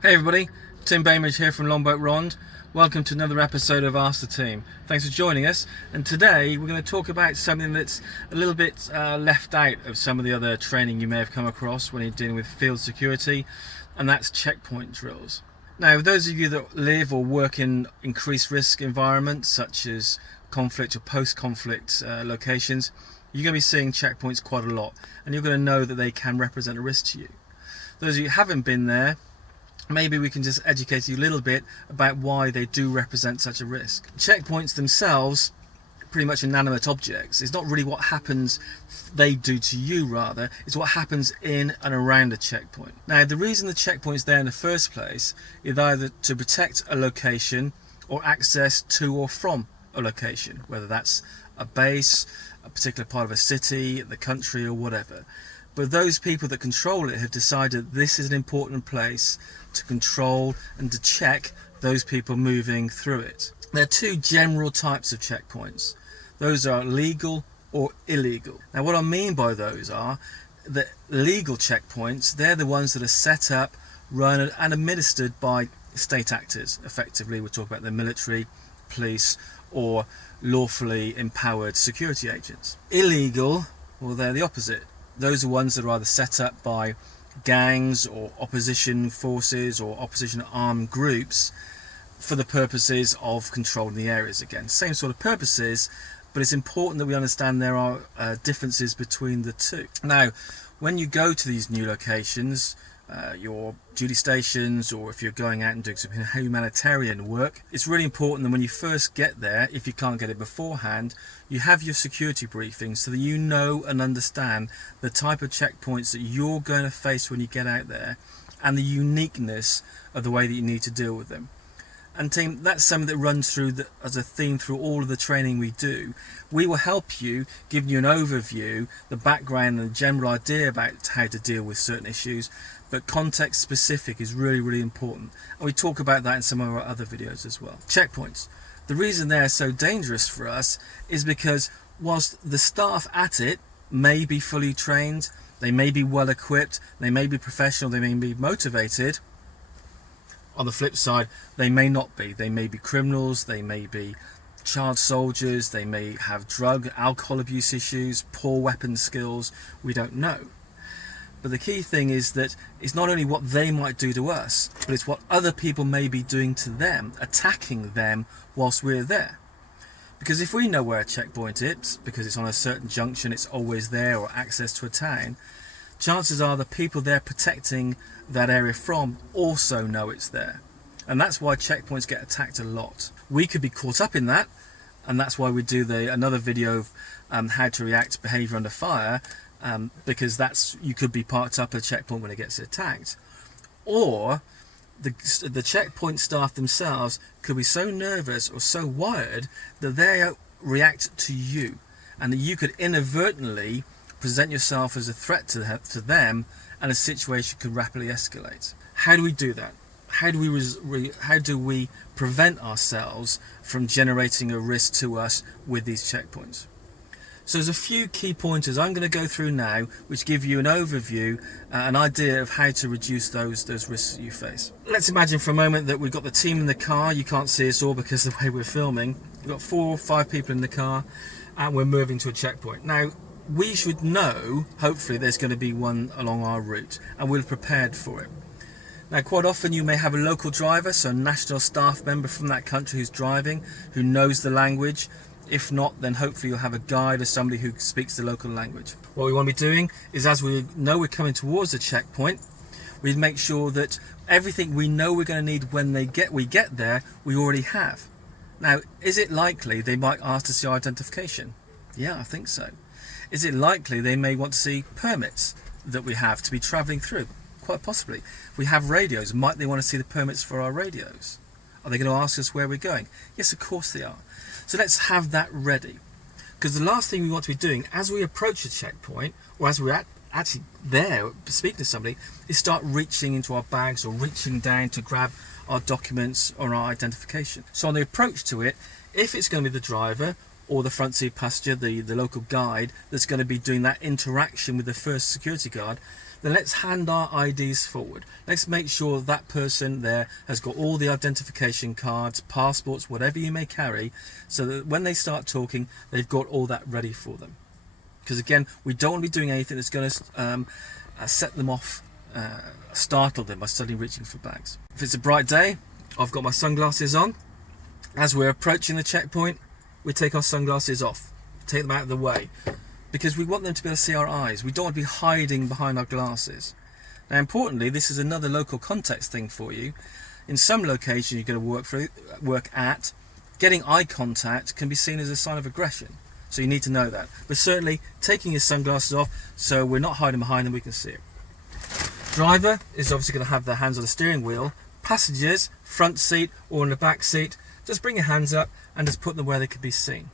Hey everybody, Tim Bainbridge here from Longboat Rond. Welcome to another episode of Ask the Team. Thanks for joining us. And today we're going to talk about something that's a little bit left out of some of the other training you may have come across when you're dealing with field security, and that's checkpoint drills. Now, those of you that live or work in increased risk environments such as conflict or post-conflict locations, you're going to be seeing checkpoints quite a lot, and you're going to know that they can represent a risk to you. Those of you who haven't been there, maybe we can just educate you a little bit about why they do represent such a risk. Checkpoints themselves, pretty much inanimate objects. It's not really what happens, they do to you rather, it's what happens in and around a checkpoint. Now, the reason the checkpoint's there in the first place is either to protect a location or access to or from a location, whether that's a base, a particular part of a city, the country, or whatever. But those people that control it have decided this is an important place to control and to check those people moving through it. There are two general types of checkpoints. Those are legal or illegal. Now, what I mean by those are that legal checkpoints, they're the ones that are set up, run and administered by state actors. Effectively, we're talking about the military, police, or lawfully empowered security agents. Illegal, well, they're the opposite. Those are ones that are either set up by gangs or opposition forces or opposition armed groups for the purposes of controlling the areas. Again, same sort of purposes, but it's important that we understand there are differences between the two. Now, when you go to these new locations, your duty stations, or if you're going out and doing some humanitarian work, it's really important that when you first get there, if you can't get it beforehand, you have your security briefing so that you know and understand the type of checkpoints that you're going to face when you get out there and the uniqueness of the way that you need to deal with them. And team, that's something that runs through as a theme through all of the training we do. We will help you, giving you an overview, the background and the general idea about how to deal with certain issues, but context specific is really, really important. And we talk about that in some of our other videos as well. Checkpoints. The reason they're so dangerous for us is because whilst the staff at it may be fully trained, they may be well equipped, they may be professional, they may be motivated, on the flip side, they may not be. They may be criminals, they may be child soldiers, they may have drug, alcohol abuse issues, poor weapon skills, we don't know. But the key thing is that it's not only what they might do to us, but it's what other people may be doing to them, attacking them whilst we're there. Because if we know where a checkpoint is, because it's on a certain junction, it's always there, or access to a town, chances are the people they're protecting that area from also know it's there. And that's why checkpoints get attacked a lot. We could be caught up in that, and that's why we do another video of how to react to behaviour under fire, because you could be parked up at a checkpoint when it gets attacked. Or the checkpoint staff themselves could be so nervous or so wired that they react to you, and that you could inadvertently present yourself as a threat to them, and a situation could rapidly escalate. How do we do that? How do we prevent ourselves from generating a risk to us with these checkpoints? So there's a few key pointers I'm going to go through now, which give you an overview, an idea of how to reduce those risks that you face. Let's imagine for a moment that we've got the team in the car. You can't see us all because of the way we're filming. We've got 4 or 5 people in the car, and we're moving to a checkpoint. Now, we should know, hopefully, there's going to be one along our route, and we're prepared for it. Now, quite often you may have a local driver, so a national staff member from that country who's driving, who knows the language. If not, then hopefully you'll have a guide or somebody who speaks the local language. What we want to be doing is, as we know we're coming towards a checkpoint, we make sure that everything we know we're going to need when we get there, we already have. Now, is it likely they might ask to see our identification? Yeah, I think so. Is it likely they may want to see permits that we have to be travelling through? Quite possibly. If we have radios, might they want to see the permits for our radios? Are they going to ask us where we're going? Yes, of course they are. So let's have that ready. Because the last thing we want to be doing as we approach a checkpoint, or as we're actually there speaking to somebody, is start reaching into our bags or reaching down to grab our documents or our identification. So on the approach to it, if it's going to be the driver or the front seat passenger, the local guide that's going to be doing that interaction with the first security guard, then let's hand our IDs forward. Let's make sure that person there has got all the identification cards, passports, whatever you may carry, so that when they start talking, they've got all that ready for them. Because again, we don't want to be doing anything that's going to set them off, startle them by suddenly reaching for bags. If it's a bright day, I've got my sunglasses on. As we're approaching the checkpoint, we take our sunglasses off, take them out of the way, because we want them to be able to see our eyes. We don't want to be hiding behind our glasses. Now, importantly, this is another local context thing for you. In some locations you're going to work at, getting eye contact can be seen as a sign of aggression. So you need to know that. But certainly, taking your sunglasses off so we're not hiding behind them, we can see it. Driver is obviously going to have their hands on the steering wheel. Passengers, front seat or in the back seat, just bring your hands up and just put them where they could be seen.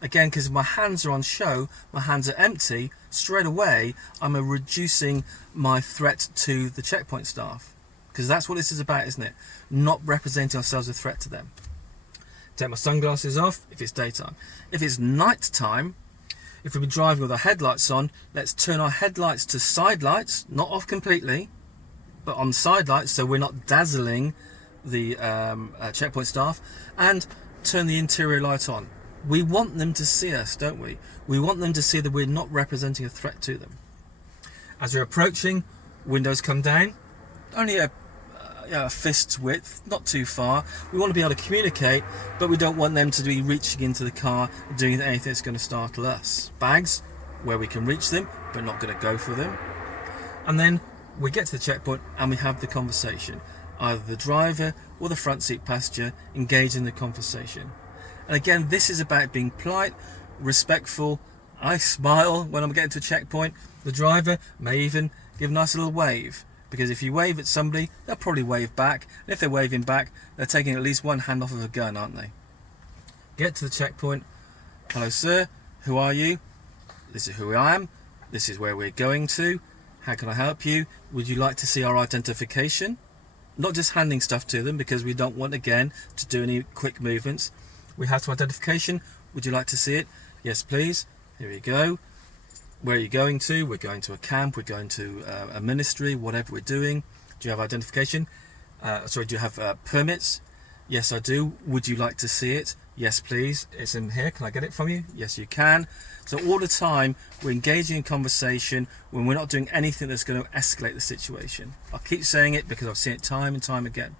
Again, because my hands are on show, my hands are empty, straight away I'm reducing my threat to the checkpoint staff. Because that's what this is about, isn't it? Not representing ourselves as a threat to them. Take my sunglasses off if it's daytime. If it's night time, if we've been driving with our headlights on, let's turn our headlights to side lights, not off completely, but on side lights so we're not dazzling the checkpoint staff, and turn the interior light on. We want them to see us, don't we? We want them to see that we're not representing a threat to them. As we're approaching, windows come down, only a fist's width, not too far. We want to be able to communicate, but we don't want them to be reaching into the car and doing anything that's going to startle us. Bags, where we can reach them, but not going to go for them. And then we get to the checkpoint and we have the conversation. Either the driver or the front seat passenger engage in the conversation. And again, this is about being polite, respectful. I smile when I'm getting to a checkpoint. The driver may even give a nice little wave, because if you wave at somebody, they'll probably wave back. And if they're waving back, they're taking at least one hand off of a gun, aren't they? Get to the checkpoint. Hello, sir. Who are you? This is who I am. This is where we're going to. How can I help you? Would you like to see our identification? Not just handing stuff to them, because we don't want, again, to do any quick movements. We have some identification. Would you like to see it? Yes, please. Here we go. Where are you going to? We're going to a camp. We're going to a ministry, whatever we're doing. Do you have identification? Do you have permits? Yes, I do. Would you like to see it? Yes, please. It's in here. Can I get it from you? Yes, you can. So all the time we're engaging in conversation when we're not doing anything that's going to escalate the situation. I'll keep saying it because I've seen it time and time again.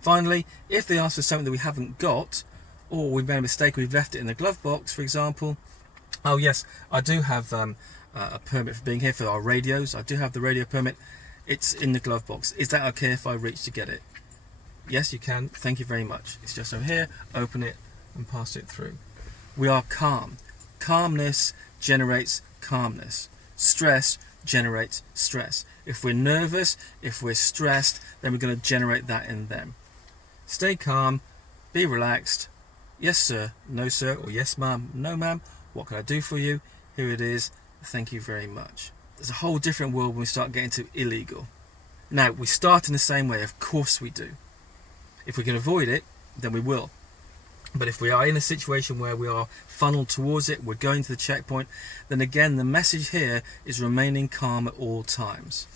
Finally, if they ask for something that we haven't got, or we've made a mistake, we've left it in the glove box, for example. Oh yes, I do have a permit for being here for our radios. I do have the radio permit. It's in the glove box. Is that okay if I reach to get it? Yes, you can. Thank you very much. It's just over here. Open it and pass it through. We are calm. Calmness generates calmness. Stress generates stress. If we're nervous, if we're stressed, then we're going to generate that in them. Stay calm. Be relaxed. Yes, sir. No, sir. Or yes, ma'am. No, ma'am. What can I do for you? Here it is. Thank you very much. There's a whole different world when we start getting to illegal. Now, we start in the same way. Of course we do. If we can avoid it, then we will. But if we are in a situation where we are funneled towards it, we're going to the checkpoint, then again, the message here is remaining calm at all times.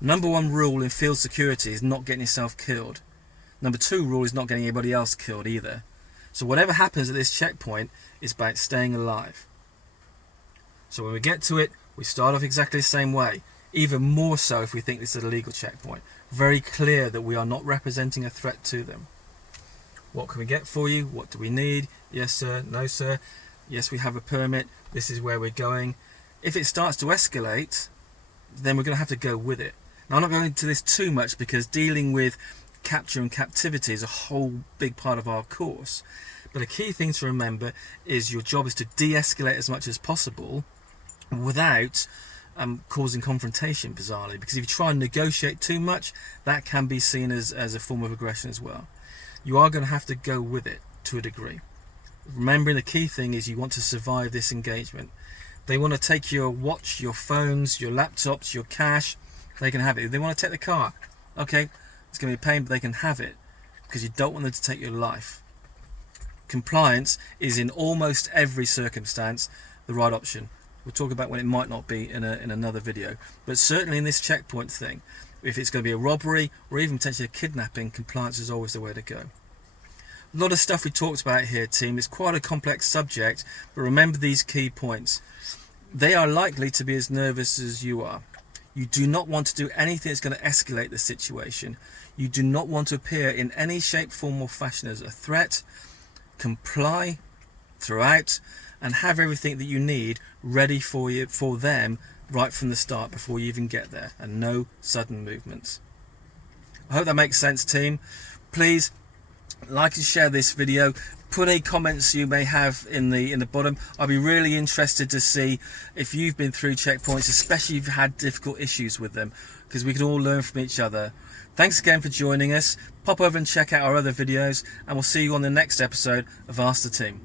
Number one rule in field security is not getting yourself killed. Number two rule is not getting anybody else killed either. So whatever happens at this checkpoint is about staying alive. So when we get to it, we start off exactly the same way. Even more so if we think this is a legal checkpoint. Very clear that we are not representing a threat to them. What can we get for you? What do we need? Yes, sir. No, sir. Yes, we have a permit. This is where we're going. If it starts to escalate, then we're going to have to go with it. Now, I'm not going into this too much because dealing with capture and captivity is a whole big part of our course. But a key thing to remember is your job is to de-escalate as much as possible without causing confrontation, bizarrely. Because if you try and negotiate too much, that can be seen as a form of aggression as well. You are going to have to go with it to a degree. Remembering the key thing is you want to survive this engagement. They want to take your watch, your phones, your laptops, your cash. They can have it. If they want to take the car, okay, it's going to be a pain, but they can have it because you don't want them to take your life. Compliance is in almost every circumstance the right option. We'll talk about when it might not be in another video. But certainly in this checkpoint thing, if it's going to be a robbery or even potentially a kidnapping, compliance is always the way to go. A lot of stuff we talked about here, team. It's quite a complex subject, but remember these key points. They are likely to be as nervous as you are. You do not want to do anything that's going to escalate the situation. You do not want to appear in any shape, form or fashion as a threat. Comply throughout and have everything that you need ready for them right from the start before you even get there, and no sudden movements. I hope that makes sense, team. Please like and share this video. Put any comments you may have in the bottom. I'll be really interested to see if you've been through checkpoints, especially if you've had difficult issues with them, because we can all learn from each other. Thanks again for joining us. Pop over and check out our other videos, and we'll see you on the next episode of Ask the Team.